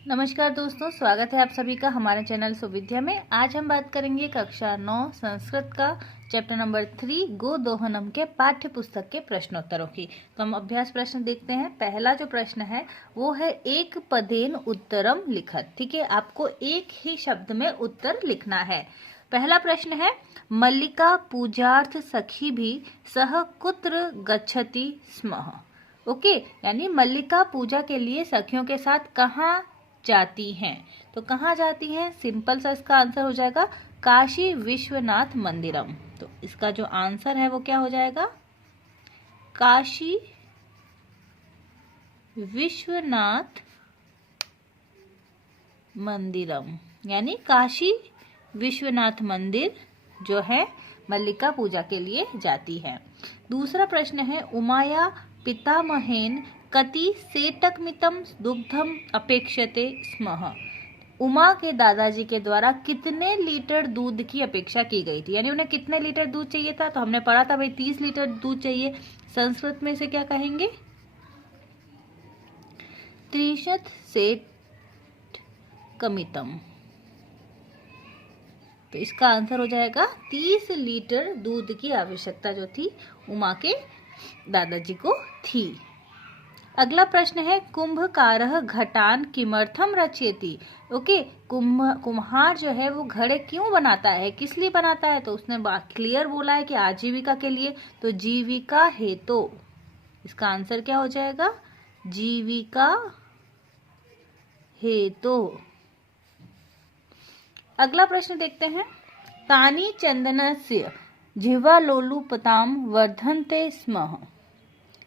नमस्कार दोस्तों, स्वागत है आप सभी का हमारे चैनल सुविद्या में। आज हम बात करेंगे कक्षा 9 संस्कृत का चैप्टर नंबर 3 गोदोहनम के पाठ्य पुस्तक के प्रश्नोत्तरों की। तो हम अभ्यास प्रश्न देखते हैं। पहला जो प्रश्न है वो है एक पदेन उत्तरम लिखत। ठीक है, आपको एक ही शब्द में उत्तर लिखना है। पहला प्रश्न है मल्लिका पूजार्थ सखी भी सह कुत्र गच्छति स्म। ओके, यानी मल्लिका पूजा के लिए सखियों के साथ कहाँ जाती हैं। तो कहाँ जाती हैं, सिंपल सा इसका आंसर हो जाएगा काशी विश्वनाथ मंदिरम। तो इसका जो आंसर है वो क्या हो जाएगा, काशी विश्वनाथ मंदिरम, यानी काशी विश्वनाथ मंदिर जो है मल्लिका पूजा के लिए जाती है। दूसरा प्रश्न है उमाया पितामहेन कति सेटकमितम दुग्धम अपेक्षते स्म। उमा के दादाजी के द्वारा कितने लीटर दूध की अपेक्षा की गई थी, यानी उन्हें कितने लीटर दूध चाहिए था। तो हमने पढ़ा था भाई 30 लीटर दूध चाहिए। संस्कृत में इसे क्या कहेंगे, 30 सेटकमितम। तो इसका आंसर हो जाएगा 30 लीटर दूध की आवश्यकता जो थी उमा के दादाजी को थी। अगला प्रश्न है कुंभकारः घटान किमर्थम रचयति। ओके, कुम्हार जो है वो घड़े क्यों बनाता है, किस लिए बनाता है। तो उसने बात क्लियर बोला है कि आजीविका के लिए। तो जीविका हेतु, इसका आंसर क्या हो जाएगा, जीविका हेतु। अगला प्रश्न देखते हैं तानी चंदनस्य जिह्वालोलुपताम वर्धन्ते स्म।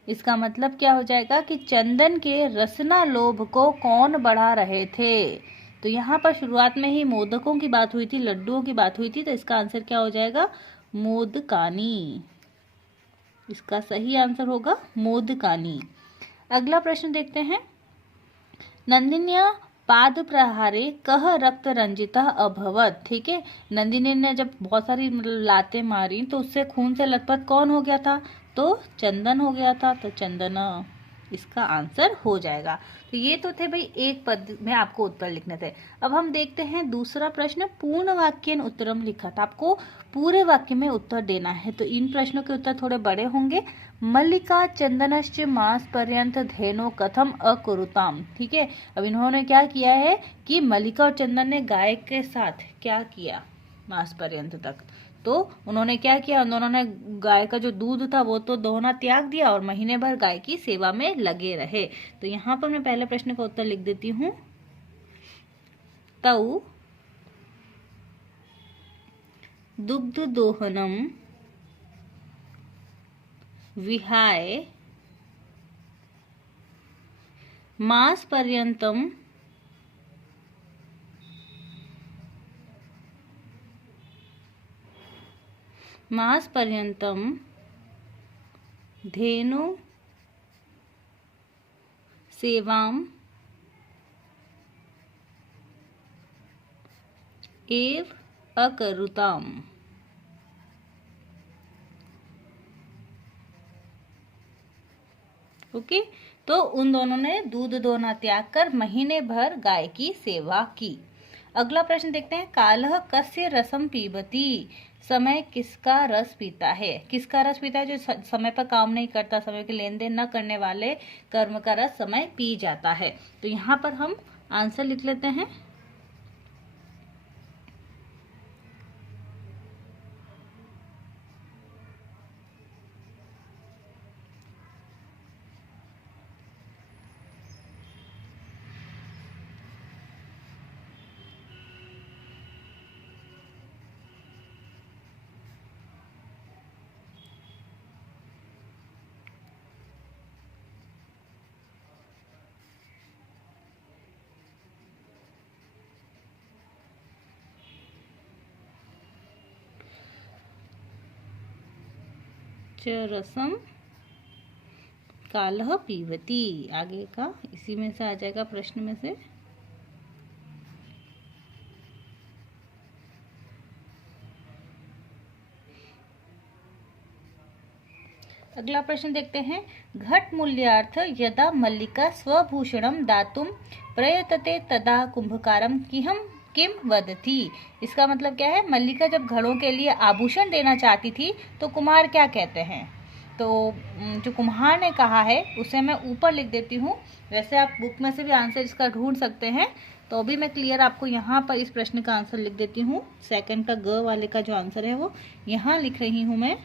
इसका मतलब क्या हो जाएगा कि चंदन के रसना लोभ को कौन बढ़ा रहे थे। तो यहाँ पर शुरुआत में ही मोदकों की बात हुई थी, लड्डुओं की बात हुई थी। तो इसका आंसर क्या हो जाएगा, मोदकानी। इसका सही आंसर होगा मोदकानी। अगला प्रश्न देखते हैं नंदिन्या पाद प्रहारे कह रक्त रंजिता अभवत। ठीक है, नंदिनी ने जब बहुत सारी लातें मारी तो उससे खून से लथपथ कौन हो गया था, तो चंदन हो गया था। तो चंदना इसका आंसर हो जाएगा। तो ये तो थे भाई एक पद में आपको उत्तर लिखने थे। अब हम देखते हैं दूसरा प्रश्न पूर्ण वाक्यन उत्तरम लिखत। आपको पूरे वाक्य में उत्तर देना है। तो इन प्रश्नों के उत्तर थोड़े बड़े होंगे। मल्लिका चंदनश्च मास पर्यंत धेनो कथम अकुरुताम। ठीक है, अब इन्होंने क्या किया है कि मल्लिका और चंदन ने गाय के साथ क्या किया मास पर्यंत तक। तो उन्होंने क्या किया, उन्होंने गाय का जो दूध था वो तो दोहना त्याग दिया और महीने भर गाय की सेवा में लगे रहे। तो यहाँ पर मैं पहले प्रश्न का उत्तर लिख देती हूँ, तौ दुग्ध दोहनम विहाय मास पर्यंतम धेनु सेवाम एव अकरुताम। ओके, तो उन दोनों ने दूध दोहना त्याग कर महीने भर गाय की सेवा की। अगला प्रश्न देखते हैं कालह कस्य रसम पीबती। समय किसका रस पीता है, किसका रस पीता है, जो समय पर काम नहीं करता, समय के लेन देन न करने वाले कर्म का रस समय पी जाता है। तो यहाँ पर हम आंसर लिख लेते हैं, रसम कालह पीवती। आगे का इसी में से आ जाएगा प्रश्न में से। अगला प्रश्न देखते हैं। घट मूल्यार्थ यदा मल्लिका स्वभूषणम दातुम प्रयतते तदा कुंभकारम किम वदति। इसका मतलब क्या है, मल्लिका जब घड़ों के लिए आभूषण देना चाहती थी तो कुम्हार क्या कहते हैं। तो जो कुम्हार ने कहा है उसे मैं ऊपर लिख देती हूँ। वैसे आप बुक में से भी आंसर इसका ढूंढ सकते हैं, तो अभी मैं क्लियर आपको यहाँ पर इस प्रश्न का आंसर लिख देती हूँ। सेकंड का ग वाले का जो आंसर है वो यहाँ लिख रही हूँ मैं।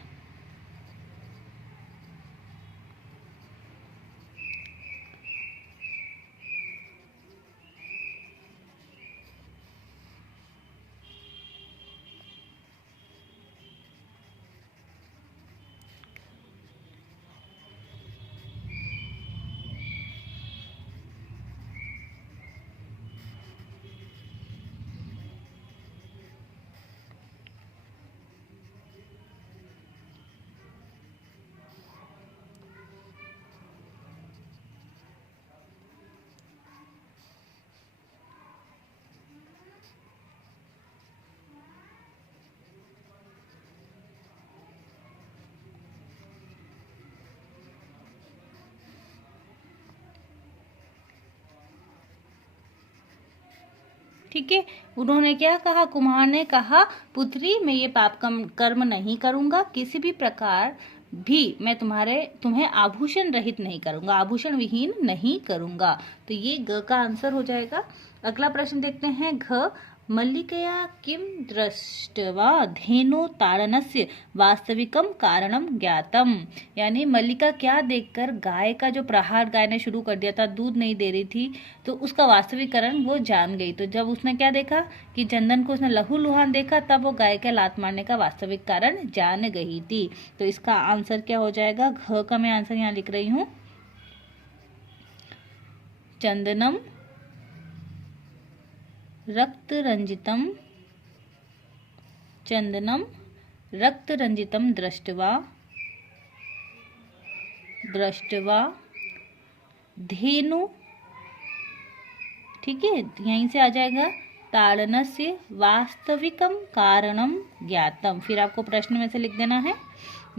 ठीक है, उन्होंने क्या कहा, कुम्हार ने कहा पुत्री मैं ये पाप कर्म नहीं करूंगा, किसी भी प्रकार भी मैं तुम्हें आभूषण रहित नहीं करूंगा, आभूषण विहीन नहीं करूंगा। तो ये ग का आंसर हो जाएगा। अगला प्रश्न देखते हैं। घ मल्लिकया किम दृष्ट्वा धेनो ताड़नस्य वास्तविकम कारणम ज्ञातम। यानी मल्लिका क्या देखकर गाय का जो प्रहार गाय ने शुरू कर दिया था, दूध नहीं दे रही थी, तो उसका वास्तविक कारण वो जान गई। तो जब उसने क्या देखा कि चंदन को उसने लहू लुहान देखा, तब वो गाय के लात मारने का वास्तविक कारण जान गई थी। तो इसका आंसर क्या हो जाएगा, घ का मैं आंसर यहाँ लिख रही हूँ। चंदनम रक्तरंजितम दृष्ट्वा धेनु, ठीक है, यहीं से आ जाएगा ताड़नस्य वास्तविकम कारणम ज्ञातम। फिर आपको प्रश्न में से लिख देना है,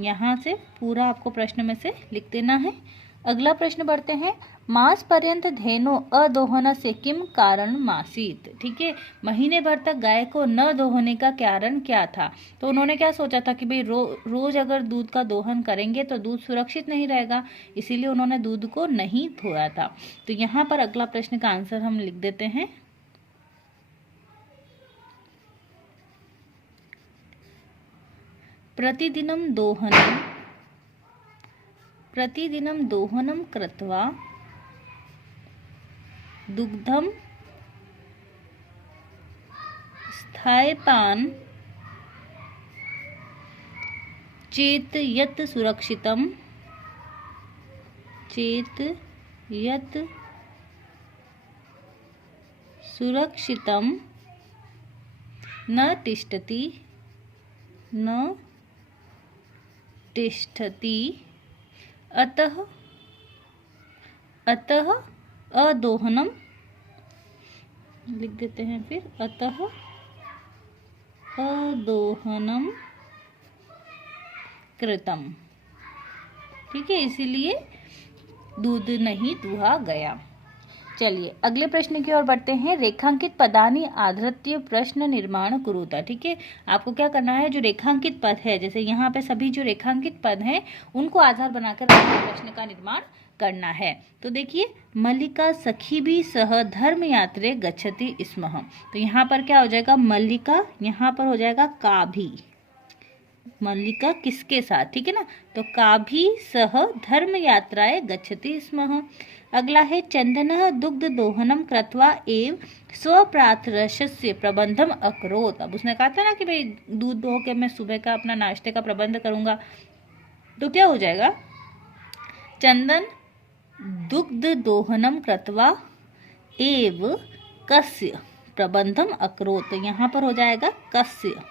यहाँ से पूरा आपको प्रश्न में से लिख देना है। अगला प्रश्न बढ़ते हैं। मास पर्यंत धेनो अदोहन से किम कारण मासीत। ठीक है, महीने भर तक गाय को न दोहने का कारण क्या था। तो उन्होंने क्या सोचा था कि भाई रोज अगर दूध का दोहन करेंगे तो दूध सुरक्षित नहीं रहेगा, इसीलिए उन्होंने दूध को नहीं धोया था। तो यहाँ पर अगला प्रश्न का आंसर हम लिख देते हैं। प्रतिदिनं दोहनं कृत्वा दुग्धं स्थायपान चेत यत् सुरक्षितं न तिष्ठति अतः अदोहनम, लिख देते हैं फिर, अतः अदोहनम कृतम। ठीक है, इसीलिए दूध नहीं दुहा गया। चलिए अगले प्रश्न की ओर बढ़ते हैं। रेखांकित पदानि आधृत्य प्रश्न निर्माण कुरुता। ठीक है, आपको क्या करना है, जो रेखांकित पद है, जैसे यहाँ पे सभी जो रेखांकित पद हैं उनको आधार बनाकर प्रश्न का निर्माण करना है। तो देखिए, मल्लिका सखी भी सह धर्म यात्रे गच्छति स्म। तो यहाँ पर क्या हो जाएगा, मल्लिका, यहाँ पर हो जाएगा का भी, मल्लिका किसके साथ, ठीक है ना, तो का भी सह धर्म यात्राए गच्छति स्म। अगला है चंदनः दुग्ध दोहनम कृत्वा एव स्वप्रातरस्य प्रबंधम अकरोत। अब उसने कहा था ना कि भाई दूध दो के मैं सुबह का अपना नाश्ते का प्रबंध करूंगा, तो क्या हो जाएगा, चंदन दुग्ध दोहनम कृत्वा एव कस्य प्रबंधम अकरोत। यहाँ पर हो जाएगा कस्य,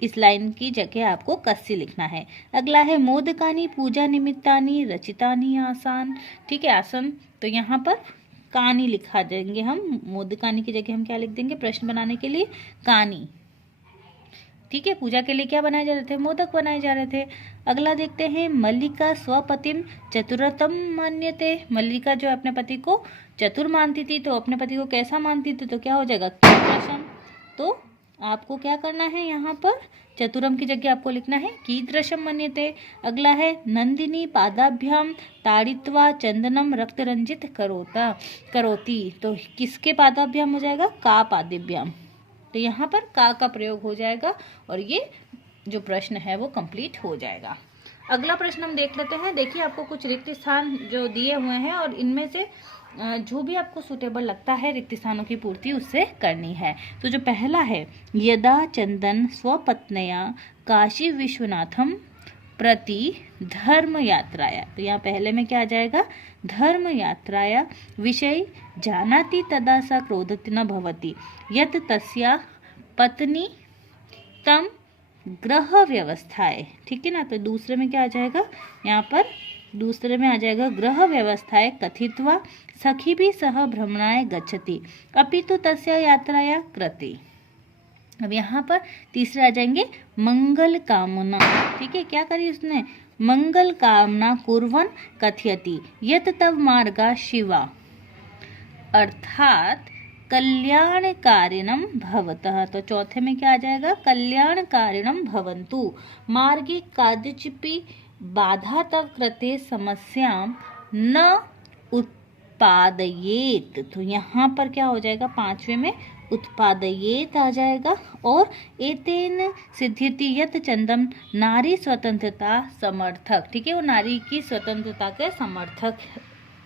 इस लाइन की जगह आपको कस्य लिखना है। अगला है मोदकानी पूजा निमित्तानी रचितानी आसान। ठीक है, आसन, तो यहाँ पर कानी लिखा देंगे हम, मोदकानी की जगह हम क्या लिख देंगे प्रश्न बनाने के लिए, कानी। ठीक है, पूजा के लिए क्या बनाए जा रहे थे, मोदक बनाए जा रहे थे। अगला देखते हैं, मल्लिका स्वपतिम चतुरतम मान्यते। मल्लिका जो अपने पति को चतुर मानती थी, तो अपने पति को कैसा मानती थी, तो क्या हो जाएगा, कीदृशम। तो आपको क्या करना है, यहाँ पर चतुरम की जगह आपको लिखना है कीदृशम मन्यते। अगला है, नंदिनी पादाभ्याम ताड़ित्वा चंदनम रक्त रंजित करोती। तो किसके पादाभ्याम हो जाएगा, का पादाभ्याम। तो यहाँ पर का प्रयोग हो जाएगा और ये जो प्रश्न है वो कंप्लीट हो जाएगा। अगला प्रश्न हम देख लेते हैं। देखिए, आपको कुछ रिक्त स्थान जो दिए हुए हैं और इनमें से जो भी आपको सूटेबल लगता है रिक्त स्थानों की पूर्ति उससे करनी है। तो जो पहला है, यदा चंदन स्वपत्नया काशी विश्वनाथम प्रति धर्म यात्राया। तो यहाँ पहले में क्या आ जाएगा, धर्म यात्राया विषय जानाति तदा सा क्रोधति न भवति यत तस्या पत्नी तम ग्रह व्यवस्थाएं। ठीक है ना। तो दूसरे में क्या आ जाएगा, यहाँ पर दूसरे में आ जाएगा ग्रह व्यवस्थाएं कथित्वा सखी भी सह भ्रमणाय गच्छति अपितु तस्या यात्राया कृति। अब यहाँ पर तीसरे आ जाएंगे मंगल कामना। ठीक है, क्या करी उसने, मंगल कामना कुर्वन कथयति यत तव मार्गा शिवा, अर्थात कल्याणकारिणम भवतः। तो चौथे में क्या आ जाएगा, कल्याणकारिणम भवन्तु मार्गे कादचिपि बाधा तव कृते समस्याम न उत्पादयेत। तो यहाँ पर क्या हो जाएगा, पांचवे में उत्पादयेत आ जाएगा और एतेन सिद्ध्यति यत चंदम नारी स्वतंत्रता समर्थक। ठीक है, वो नारी की स्वतंत्रता के समर्थक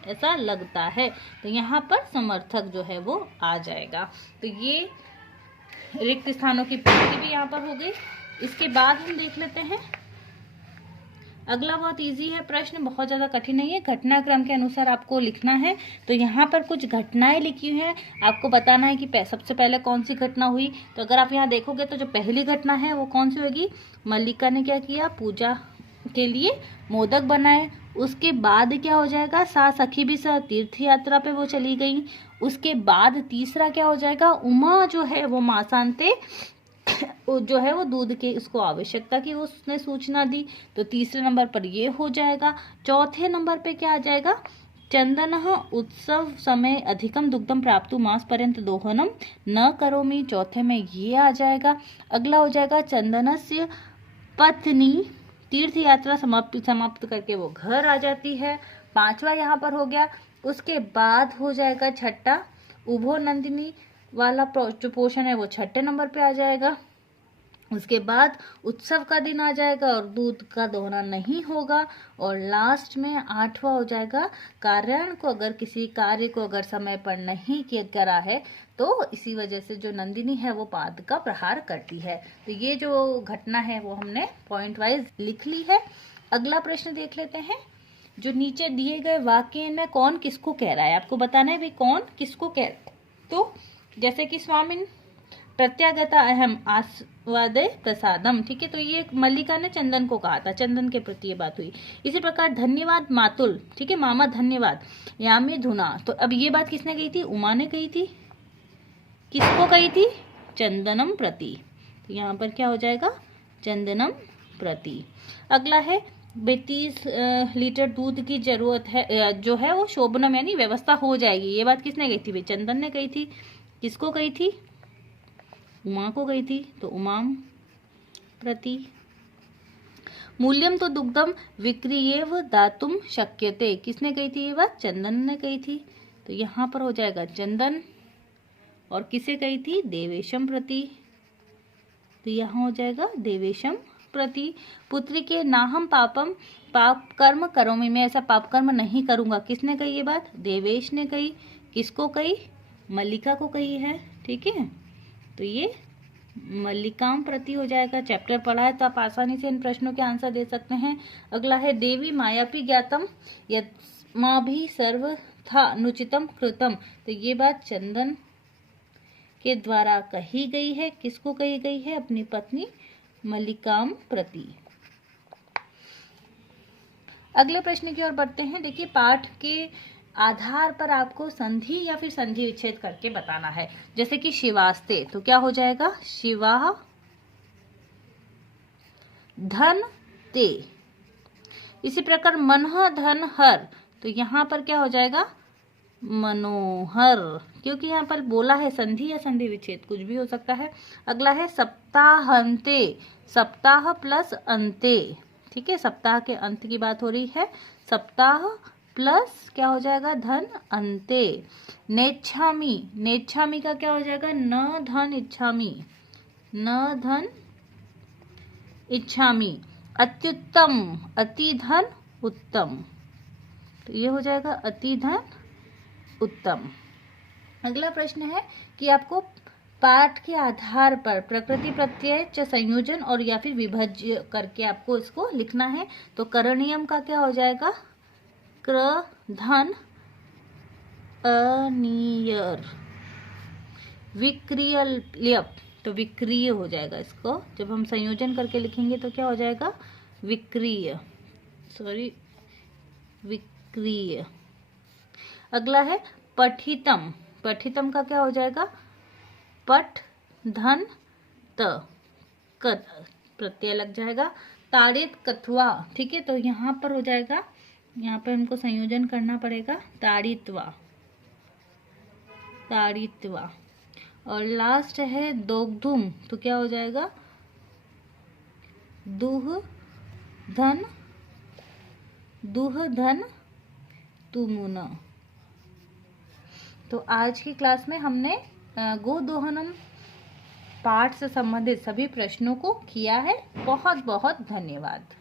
ऐसा लगता है। तो यहाँ पर समर्थक जो है वो आ जाएगा। तो ये रिक्त स्थानों की पूर्ति भी यहाँ पर हो गई। इसके बाद हम देख लेते हैं अगला, बहुत इजी है प्रश्न, बहुत ज़्यादा कठिन नहीं है। घटनाक्रम के अनुसार आपको लिखना है। तो यहाँ पर कुछ घटनाएं लिखी हुई हैं, आपको बताना है कि सबसे पहले कौन सी घटना हुई। तो अगर आप यहाँ देखोगे तो जो पहली घटना है वो कौन सी होगी, मल्लिका ने क्या किया, पूजा के लिए मोदक बनाए। उसके बाद क्या हो जाएगा, सखी भी तीर्थ यात्रा पे वो चली गई। उसके बाद तीसरा क्या हो जाएगा, उमा जो है वो माँ शांते जो है वो दूध के उसको आवश्यकता की उसने सूचना दी। तो तीसरे नंबर पर ये हो जाएगा। चौथे नंबर पे क्या आ जाएगा, चंदन उत्सव समय अधिकम दुग्धम प्राप्तु मास पर्यंत दोहनम न करोमि। चौथे में ये आ जाएगा। अगला हो जाएगा, चंदनस्य पत्नी तीर्थ यात्रा समाप्त करके वो घर आ जाती है। पांचवा यहाँ पर हो गया। उसके बाद हो जाएगा छठा, उभो नंदिनी वाला जो पोषण है वो छठे नंबर पे आ जाएगा। उसके बाद उत्सव का दिन आ जाएगा और दूध का दोहना नहीं होगा। और लास्ट में आठवां हो जाएगा, कार्याण को अगर किसी कार्य को अगर समय पर नहीं किया करा है तो इसी वजह से जो नंदिनी है वो पाद का प्रहार करती है। तो ये जो घटना है वो हमने पॉइंट वाइज लिख ली है। अगला प्रश्न देख लेते हैं। जो नीचे दिए गए वाक्य में कौन किसको कह रहा है, आपको बताना है भाई कौन किसको कह रहा है। तो जैसे कि स्वामिन प्रत्यागता अहम आस्वादे प्रसादम। ठीक है, तो ये मल्लिका ने चंदन को कहा था, चंदन के प्रति ये बात हुई। इसी प्रकार धन्यवाद मातुल, ठीक है, मामा धन्यवाद, यामी धुना। तो अब ये बात किसने कही थी, उमा ने कही थी। किसको कही थी, चंदनम प्रति। तो यहाँ पर क्या हो जाएगा, चंदनम प्रति। अगला है 32 लीटर दूध की जरूरत है जो है वो शोभनम यानी व्यवस्था हो जाएगी। ये बात किसने कही थी, भाई चंदन ने कही थी। किसको कही थी, उमा को गई थी। तो उमाम प्रति। मूल्यम तो दुग्धम विक्रियेव दातुम शक्यते, किसने कही थी ये बात, चंदन ने कही थी। तो यहाँ पर हो जाएगा चंदन। और किसे कही थी, देवेशम प्रति। तो यहाँ हो जाएगा देवेशम प्रति। पुत्री के नाहम पापम पाप कर्म करोमि, मैं ऐसा पाप कर्म नहीं करूंगा, किसने कही ये बात, देवेश ने कही। किसको कही, मल्लिका को कही है। ठीक है, तो ये मल्लिकाम प्रति हो जाएगा। चैप्टर पढ़ा है तो आप आसानी से इन प्रश्नों के आंसर दे सकते हैं। अगला है देवी मायापी ज्ञातम यत्माभि सर्व था अनुचितम कृतम। तो ये बात चंदन के द्वारा कही गई है। किसको कही गई है, अपनी पत्नी मल्लिकाम प्रति। अगले प्रश्न की ओर बढ़ते हैं। देखिए, पाठ के आधार पर आपको संधि या फिर संधि विच्छेद करके बताना है। जैसे कि शिवास्ते, तो क्या हो जाएगा, शिवा धन ते। इसी प्रकार मनः धन हर, तो यहाँ पर क्या हो जाएगा मनोहर, क्योंकि यहाँ पर बोला है संधि या संधि विच्छेद कुछ भी हो सकता है। अगला है सप्ताहांते, सप्ताह प्लस अंते, ठीक है, सप्ताह के अंत की बात हो रही है। सप्ताह प्लस क्या हो जाएगा धन अंते। नेच्छामि, नेच्छामि का क्या हो जाएगा न धन इच्छामि, न धन इच्छामि। अत्युत्तम, अति धन उत्तम, तो ये हो जाएगा अति धन उत्तम। अगला प्रश्न है कि आपको पाठ के आधार पर प्रकृति प्रत्यय च संयोजन और या फिर विभाज्य करके आपको इसको लिखना है। तो करणीयम का क्या हो जाएगा क्र धन अनियर। विक्रियल्यप, तो विक्रिय हो जाएगा, इसको जब हम संयोजन करके लिखेंगे तो क्या हो जाएगा विक्रिय, सॉरी विक्रिय। अगला है पठितम, पठितम का क्या हो जाएगा पठ धन त, प्रत्यय लग जाएगा। ताड़ित कथवा, ठीक है, तो यहाँ पर हो जाएगा, यहाँ पर हमको संयोजन करना पड़ेगा ताड़ित्वा, ताड़ित्वा। और लास्ट है दोग्धुम, तो क्या हो जाएगा दुह धन, दुह धन तुमुना। तो आज की क्लास में हमने गोदोहनम पाठ से संबंधित सभी प्रश्नों को किया है। बहुत बहुत धन्यवाद।